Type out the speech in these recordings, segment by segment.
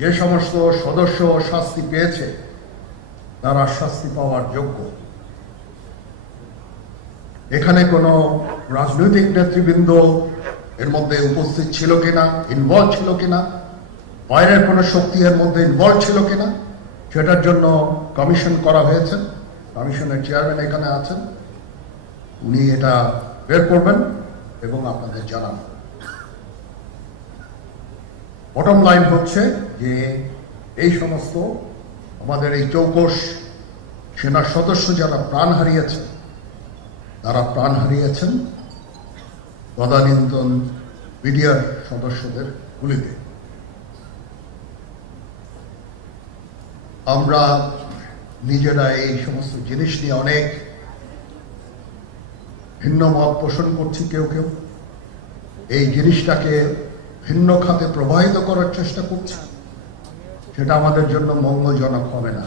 যে সমস্ত সদস্য শাস্তি পেয়েছে তারা শাস্তি পাওয়ার যোগ্য। এখানে কোনো রাজনৈতিক নেতৃবৃন্দ এর মধ্যে উপস্থিত ছিল কিনা, ইনভলভ ছিল কিনা, বাইরের কোনো শক্তি এর মধ্যে ইনভলভ ছিল কিনা, সেটার জন্য কমিশন করা হয়েছে। কমিশনের চেয়ারম্যান এখানে আছেন, উনি এটা বের করবেন এবং আপনাদের জানাবেন। বটম লাইন হচ্ছে যে এই সমস্ত আমাদের এই চৌকস সেনার সদস্য যারা প্রাণ হারিয়েছেন, তারা প্রাণ হারিয়েছেন তদানীন্তন মিডিয়ার সদস্যদের গুলিতে। আমরা নিজেরা এই সমস্ত জিনিস নিয়ে অনেক ভিন্ন মত পোষণ করছি। কেউ কেউ এই জিনিসটাকে ভিন্ন খাতে প্রবাহিত করার চেষ্টা করছে, সেটা আমাদের জন্য মঙ্গলজনক হবে না।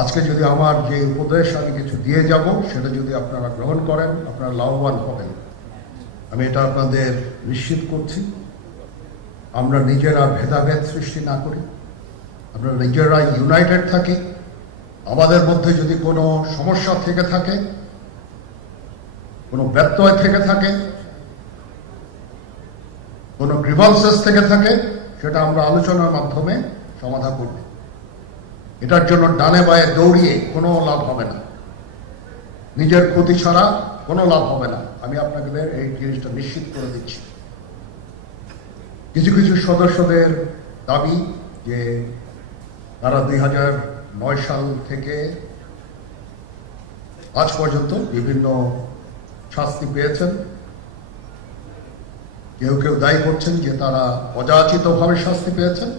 আজকে যদি আমার যে উপদেশ আমি কিছু দিয়ে যাব, সেটা যদি আপনারা গ্রহণ করেন, আপনারা লাভবান হবেন, আমি এটা আপনাদের নিশ্চিত করছি। আমরা নিজেরা ভেদাভেদ সৃষ্টি না করি, আমরা নিজেরা ইউনাইটেড থাকি। আমাদের মধ্যে যদি কোনো সমস্যা থেকে থাকে, কোনো ব্যত্যয় থেকে থাকে, কোনো গ্রিভান্সেস থেকে থাকে, সেটা আমরা আলোচনার মাধ্যমে সমাধান করব। এটার জন্য ডানে বায়ে দৌড়িয়ে কোনো লাভ হবে না, নিজের ক্ষতি ছাড়া কোনো লাভ হবে না। আমি আপনাদের এই জিনিসটা নিশ্চিত করে দিচ্ছি। কিছু কিছু সদস্যদের দাবি যে তারা 2009 সাল থেকে আজ পর্যন্ত বিভিন্ন শাস্তি পেয়েছেন। কেউ কেউ দায়ী করছেন যে তারা অযাচিতভাবে শাস্তি পেয়েছেন।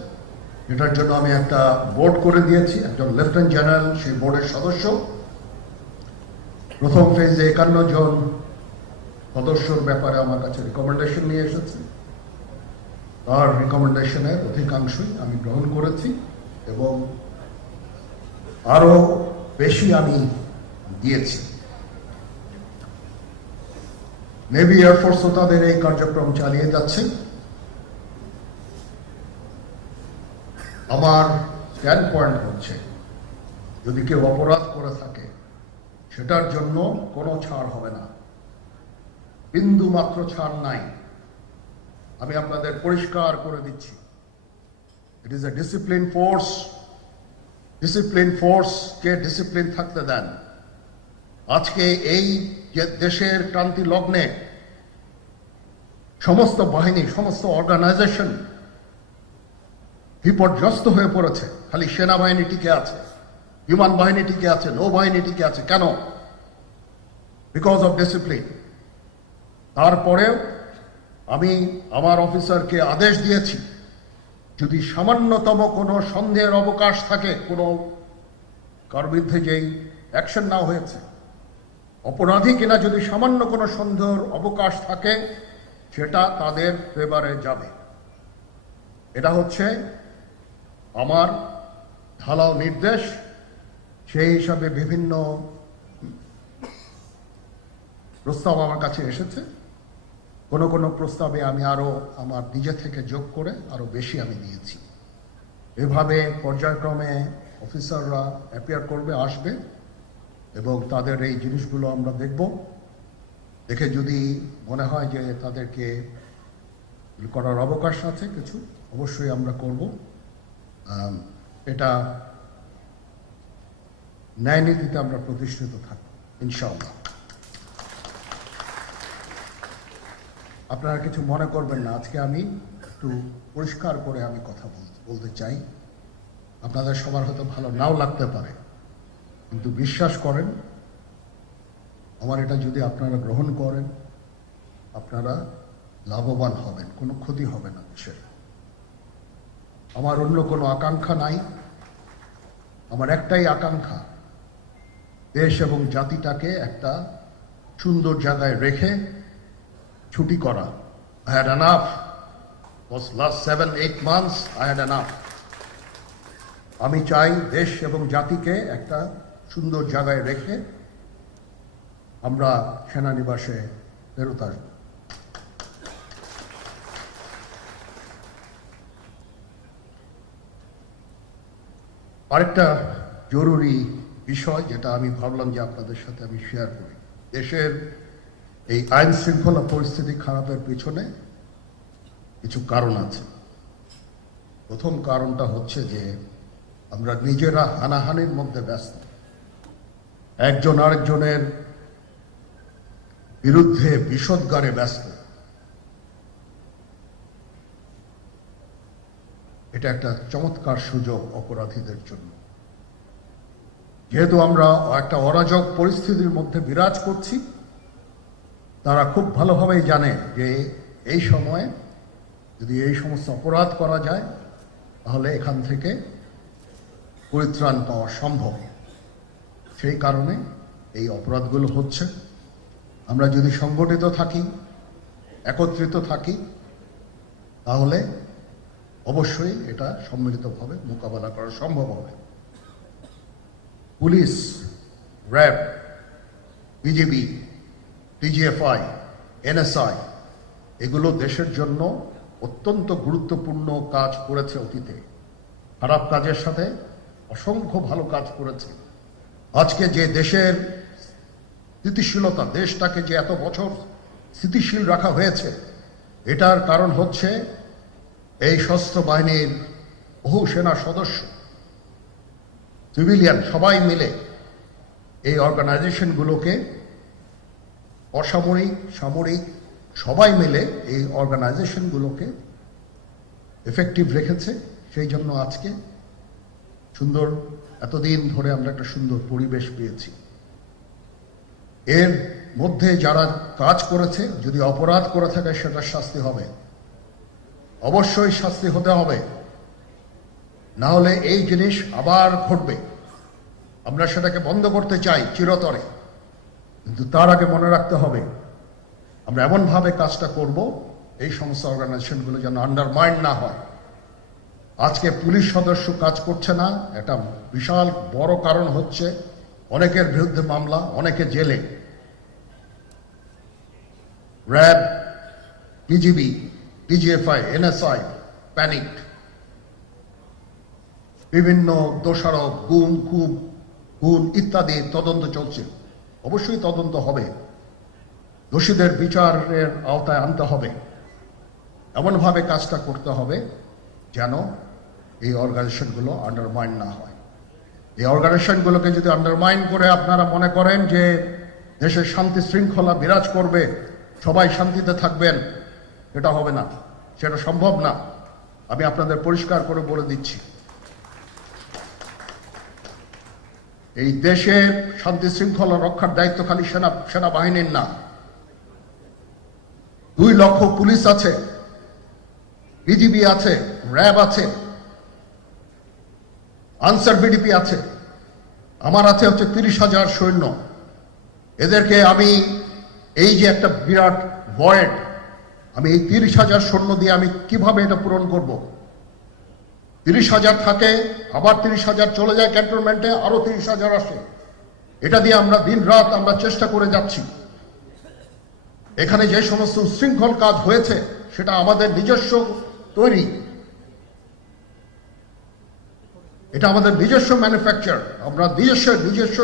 এটার জন্য আমি একটা বোর্ড করে দিয়েছি, একজন লেফটেন্যান্ট জেনারেল সেই বোর্ডের সদস্য। প্রথম ফেজে 51 জন সদস্যর ব্যাপারে আমার কাছে রিকমেন্ডেশন নিয়ে এসেছে। তার রিকমেন্ডেশনের অধিকাংশই আমি গ্রহণ করেছি এবং আরো বেশি আমি দিয়েছি। নেভি এয়ারফোর্সও তাদের এই কার্যক্রম চালিয়ে যাচ্ছে। আমার স্ট্যান্ড পয়েন্ট হচ্ছে, যদি কেউ অপরাধ করে থাকে সেটার জন্য কোনো ছাড় হবে না, বিন্দু মাত্র ছাড় নাই। আমি আপনাদের পরিষ্কার করে দিচ্ছি, it is a discipline force. Discipline ফোর্সকে ডিসিপ্লিন থাকতে দেন। আজকে এই যে দেশের ক্রান্তি লগ্নে সমস্ত বাহিনী, সমস্ত অর্গানাইজেশন বিপর্যস্ত হয়ে পড়েছে। খালি সেনাবাহিনী টিকে আছে, বিমান বাহিনী টিকে আছে, নৌবাহিনী টিকে আছে। কেন? Because of discipline. তারপরেও আমি আমার অফিসারকে আদেশ দিয়েছি, যদি সামান্যতম কোনো সন্দেহের অবকাশ থাকে, কোনো কার বিরুদ্ধে যেই অ্যাকশন নেওয়া হয়েছে অপরাধী কিনা, যদি সামান্য কোনো সন্দেহের অবকাশ থাকে, সেটা তাদের ফেভারে যাবে। এটা হচ্ছে আমার ঢালাও নির্দেশ। সেই হিসাবে বিভিন্ন প্রস্তাব আমার কাছে এসেছে। কোনো কোনো প্রস্তাবে আমি আরো আমার নিজে থেকে যোগ করে আরো বেশি আমি দিয়েছি। এভাবে পর্যায়ক্রমে অফিসাররা অ্যাপিয়ার করবে, আসবে এবং তাদের এই জিনিসগুলো আমরা দেখব। দেখে যদি মনে হয় যে তাদেরকে করার অবকাশ আছে কিছু, অবশ্যই আমরা করব। এটা ন্যায় নীতিতে আমরা প্রতিষ্ঠিত থাকব ইনশাআল্লাহ। আপনারা কিছু মনে করবেন না, আজকে আমি একটু পরিষ্কার করে আমি কথা বলতে চাই। আপনাদের সবার হয়তো ভালো নাও লাগতে পারে, কিন্তু বিশ্বাস করেন, আমার এটা যদি আপনারা গ্রহণ করেন, আপনারা লাভবান হবেন, কোনো ক্ষতি হবে না দেশের। আমার অন্য কোনো আকাঙ্ক্ষা নাই। আমার একটাই আকাঙ্ক্ষা, দেশ এবং জাতিটাকে একটা সুন্দর জায়গায় রেখে ছুটি করা। I had enough. Those last 7-8 months I had enough. আমি চাই দেশ এবং জাতিকে একটা সুন্দর জায়গায় রেখে আমরা সেনানিবাসে ফেরত আসব। আরেকটা জরুরি বিষয় যেটা আমি ভাবলাম যে আপনাদের সাথে আমি শেয়ার করি। দেশের এই আইন শৃঙ্খলা পরিস্থিতি খারাপের পিছনে কিছু কারণ আছে। প্রথম কারণটা হচ্ছে যে আমরা নিজেরা হানাহানির মধ্যে ব্যস্ত, একজন আরেকজনের বিরুদ্ধে বিষোদ্গারে ব্যস্ত। এটা একটা চমৎকার সুযোগ অপরাধীদের জন্য। যেহেতু আমরা একটা অরাজক পরিস্থিতির মধ্যে বিরাজ করছি, তারা খুব ভালোভাবেই জানে যে এই সময়ে যদি এই সমস্ত অপরাধ করা যায় তাহলে এখান থেকে পরিত্রাণ পাওয়া সম্ভব। সেই কারণে এই অপরাধগুলো হচ্ছে। আমরা যদি সংগঠিত থাকি, একত্রিত থাকি, তাহলে অবশ্যই এটা সম্মিলিতভাবে মোকাবেলা করা সম্ভব হবে। Police, RAB, BGB, DGFI, NSI এগুলো দেশের জন্য অত্যন্ত গুরুত্বপূর্ণ কাজ করেছে অতীতে। খারাপ কাজের সাথে অসংখ্য ভালো কাজ করেছে। আজকে যে দেশের স্থিতিশীলতা, দেশটাকে যে এত বছর স্থিতিশীল রাখা হয়েছে, এটার কারণ হচ্ছে এই সশস্ত্র বাহিনীর বহু সেনা সদস্য, সিভিলিয়ান সবাই মিলে এই অর্গানাইজেশনগুলোকে, অসামরিক, সামরিক সবাই মিলে এই অর্গানাইজেশনগুলোকে এফেক্টিভ রেখেছে। সেই জন্য আজকে সুন্দর, এতদিন ধরে আমরা একটা সুন্দর পরিবেশ পেয়েছি। এর মধ্যে যারা কাজ করেছে, যদি অপরাধ করে থাকে সেটা শাস্তি হবে, অবশ্যই শাস্তি হতে হবে, না হলে এই জিনিস আবার ঘটবে। আমরা সেটাকে বন্ধ করতে চাই চিরতরে, কিন্তু তার আগে মনে রাখতে হবে আমরা এমনভাবে কাজটা করব এই সমস্ত অর্গানাইজেশনগুলো যেন আন্ডারমাইন না হয়। আজকে পুলিশ সদস্য কাজ করছে না, একটা বিশাল বড় কারণ হচ্ছে অনেকের বিরুদ্ধে মামলা, অনেকে জেলে। RAB, BGB, DGFI, NSI panicked. বিভিন্ন দোষারোপ, খুন ইত্যাদি তদন্ত চলছে। অবশ্যই তদন্ত হবে, দোষীদের বিচারের আওতায় আনতে হবে। এমনভাবে কাজটা করতে হবে যেন এই অর্গানাইজেশনগুলো আন্ডারমাইন না হয়। এই অর্গানাইজেশনগুলোকে যদি আন্ডারমাইন করে আপনারা মনে করেন যে দেশের শান্তি শৃঙ্খলা বিরাজ করবে, সবাই শান্তিতে থাকবেন, এটা হবে না, সেটা সম্ভব না। আমি আপনাদের পরিষ্কার করে বলে দিচ্ছি, এই দেশের শান্তি শৃঙ্খলা রক্ষার দায়িত্ব খালি সেনাবাহিনীর না। 2 লক্ষ পুলিশ আছে, বিজিবি আছে, র্যাব আছে, আনসার বিডিপি আছে, আমার আছে হচ্ছে 30,000 সৈন্য। এদেরকে আমি এই যে একটা বিরাট ভয়েড, আমি এই 30,000 সৈন্য দিয়ে আমি কিভাবে এটা পূরণ করব? 30,000 থাকে, আবার 30,000 চলে যায় ক্যান্টনমেন্টে, আরো 30,000 আসে। এটা দিয়ে আমরা দিন রাত আমরা চেষ্টা করে যাচ্ছি। এখানে যে সমস্ত উশৃঙ্খল কাজ হয়েছে সেটা আমাদের নিজস্ব তৈরি, এটা আমাদের নিজস্ব ম্যানুফ্যাকচার, আমরা নিজস্ব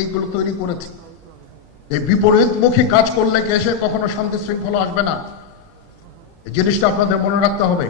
এইগুলো তৈরি করেছি। এই বিপরীতমুখী কাজ করলে এসে কখনো শান্তি শৃঙ্খলা আসবে না। এই জিনিসটা আপনাদের মনে রাখতে হবে।